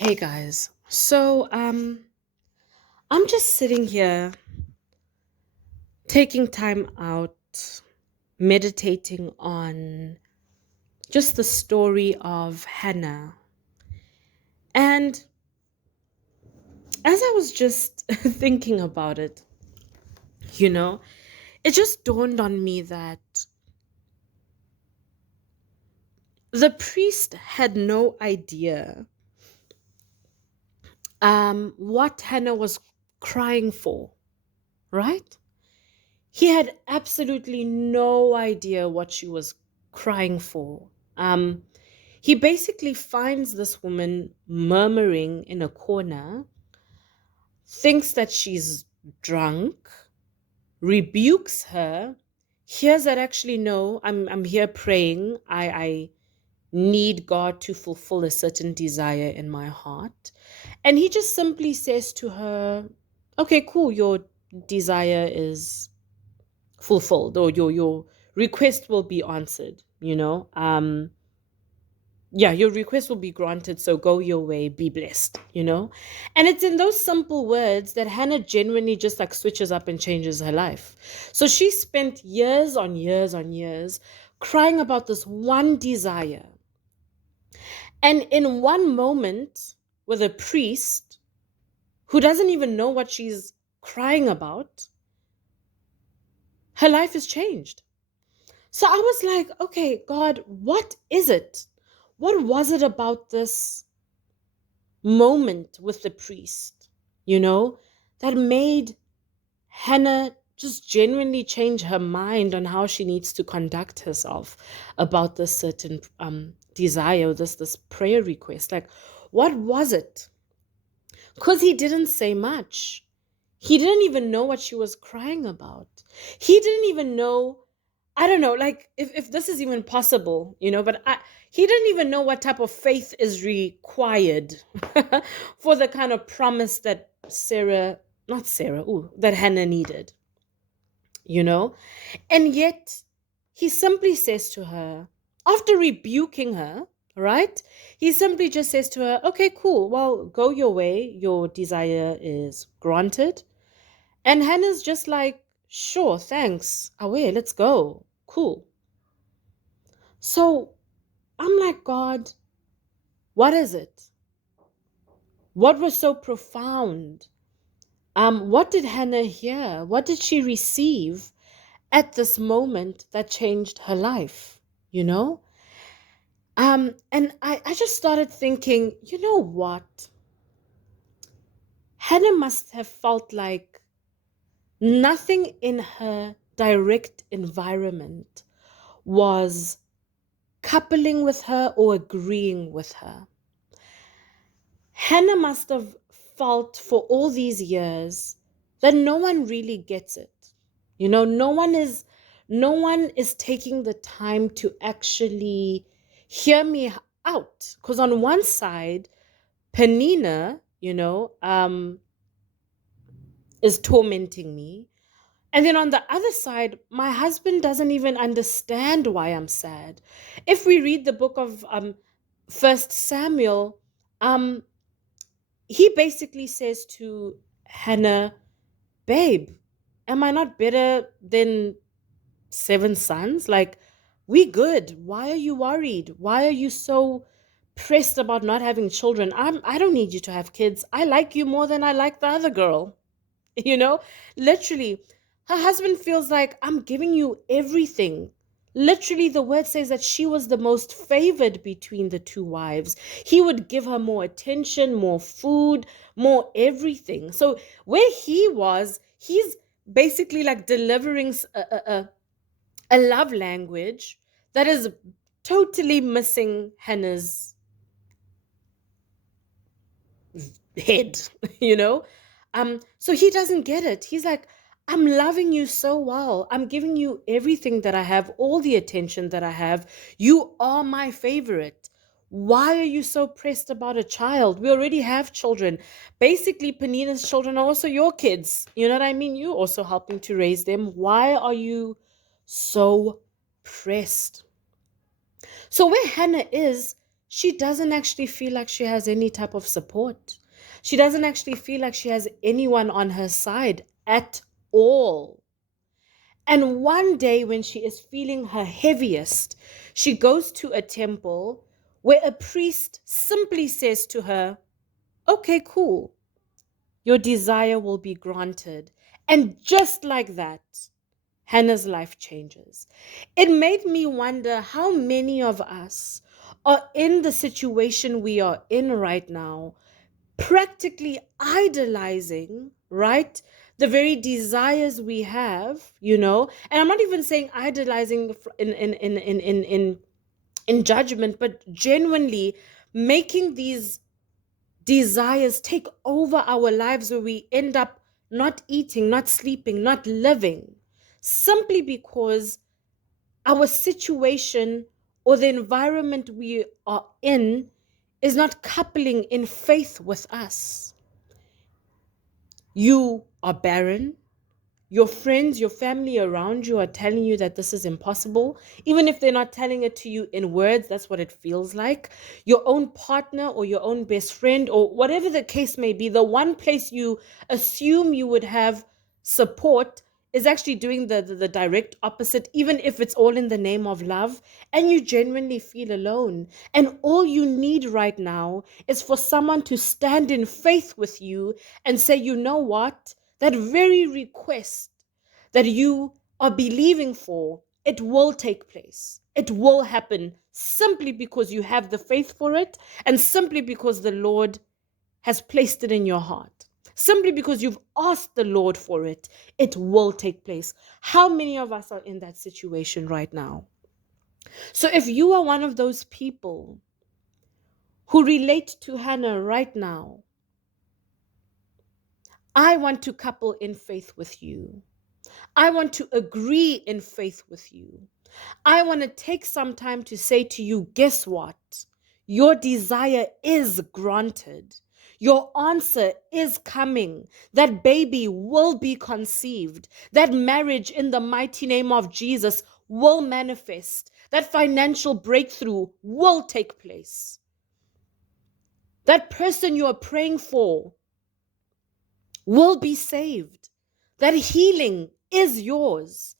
Hey guys. I'm just sitting here taking time out, meditating on just the story of Hannah. And as I was just thinking about it, you know, it just dawned on me that the priest had no idea what Hannah was crying for, right? He had absolutely no idea what she was crying for. Um, he basically finds this woman murmuring in a corner, thinks that she's drunk, rebukes her, hears that actually no, I'm here praying. I need God to fulfill a certain desire in my heart. And he just simply says to her, okay, cool, your desire is fulfilled, or your request will be answered, yeah, your request will be granted, so go your way, be blessed. And it's in those simple words that Hannah genuinely just like switches up and changes her life. So she spent years on years on years crying about this one desire, and in one moment with a priest who doesn't even know what she's crying about, her life is changed. So I was like, okay, God, what is it? What was it about this moment with the priest, that made Hannah just genuinely change her mind on how she needs to conduct herself about this certain desire, this prayer request? Like, what was it? Because he didn't say much. He didn't even know what she was crying about. He didn't even know, I don't know, like if this is even possible, he didn't even know what type of faith is required for the kind of promise that that Hannah needed, you know? And yet he simply says to her, after rebuking her, right? He simply just says to her, okay, cool, well, go your way. Your desire is granted. And Hannah's just like, sure, thanks. Away, let's go. Cool. So I'm like, God, what is it? What was so profound? What did Hannah hear? What did she receive at this moment that changed her life? You know? And I just started thinking, you know what? Hannah must have felt like nothing in her direct environment was coupling with her or agreeing with her. Hannah must have felt for all these years that no one really gets it. No one is taking the time to actually hear me out. Because on one side, Penina, is tormenting me. And then on the other side, my husband doesn't even understand why I'm sad. If we read the book of First Samuel, um, he basically says to Hannah, babe, am I not better than seven sons? Like, we good. Why are you worried? Why are you so pressed about not having children? I don't need you to have kids. I like you more than I like the other girl. You know, literally, her husband feels like, I'm giving you everything. Literally, the word says that she was the most favored between the two wives. He would give her more attention, more food, more everything. So, where he was, he's basically like delivering a love language that is totally missing Hannah's head, you know? So he doesn't get it. He's like, I'm loving you so well. I'm giving you everything that I have, all the attention that I have. You are my favorite. Why are you so pressed about a child? We already have children. Basically, Panina's children are also your kids. You know what I mean? You're also helping to raise them. Why are you so pressed? So where Hannah is, she doesn't actually feel like she has any type of support. She doesn't actually feel like she has anyone on her side at all. And one day, when she is feeling her heaviest, she goes to a temple where a priest simply says to her, "Okay, cool. Your desire will be granted." And just like that, Hannah's life changes. It made me wonder how many of us are in the situation we are in right now, practically idolizing, right? The very desires we have, and I'm not even saying idolizing in judgment, but genuinely making these desires take over our lives, where we end up not eating, not sleeping, not living, simply because our situation or the environment we are in is not coupling in faith with us. You are barren. Your friends, your family around you are telling you that this is impossible. Even if they're not telling it to you in words, that's what it feels like. Your own partner or your own best friend, or whatever the case may be, the one place you assume you would have support is actually doing the direct opposite, even if it's all in the name of love, and you genuinely feel alone. And all you need right now is for someone to stand in faith with you and say, you know what? That very request that you are believing for, it will take place. It will happen simply because you have the faith for it, and simply because the Lord has placed it in your heart. Simply because you've asked the Lord for it, it will take place. How many of us are in that situation right now? So if you are one of those people who relate to Hannah right now, I want to couple in faith with you. I want to agree in faith with you. I want to take some time to say to you, guess what? Your desire is granted. Your answer is coming. That baby will be conceived. That marriage in the mighty name of Jesus will manifest. That financial breakthrough will take place. That person you are praying for will be saved. That healing is yours.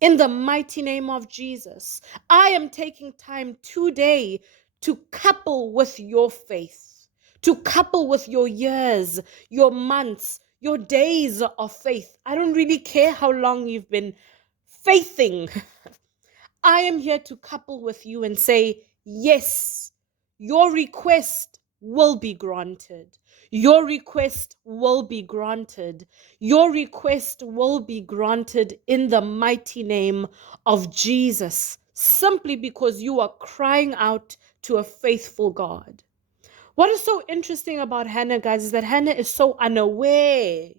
In the mighty name of Jesus, I am taking time today to couple with your faith, to couple with your years, your months, your days of faith. I don't really care how long you've been faithing. I am here to couple with you and say, yes, your request will be granted. Your request will be granted. Your request will be granted in the mighty name of Jesus, simply because you are crying out to a faithful God. What is so interesting about Hannah, guys, is that Hannah is so unaware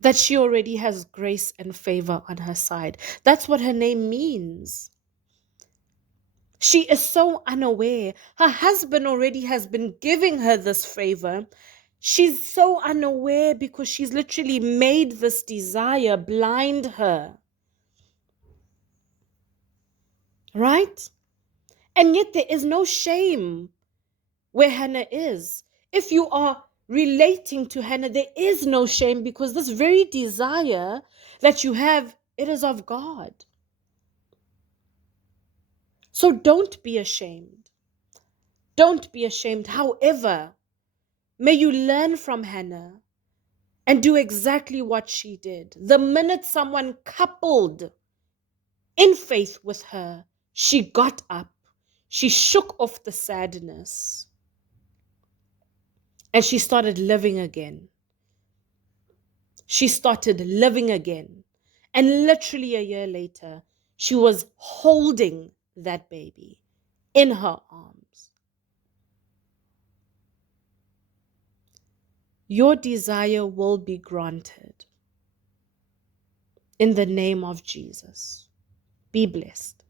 that she already has grace and favor on her side. That's what her name means. She is so unaware. Her husband already has been giving her this favor. She's so unaware because she's literally made this desire blind her. Right? And yet there is no shame where Hannah is. If you are relating to Hannah, there is no shame, because this very desire that you have, it is of God. So don't be ashamed. Don't be ashamed. However, may you learn from Hannah and do exactly what she did. The minute someone coupled in faith with her, she got up, she shook off the sadness, and she started living again. She started living again. And literally a year later, she was holding that baby in her arms. Your desire will be granted in the name of Jesus. Be blessed.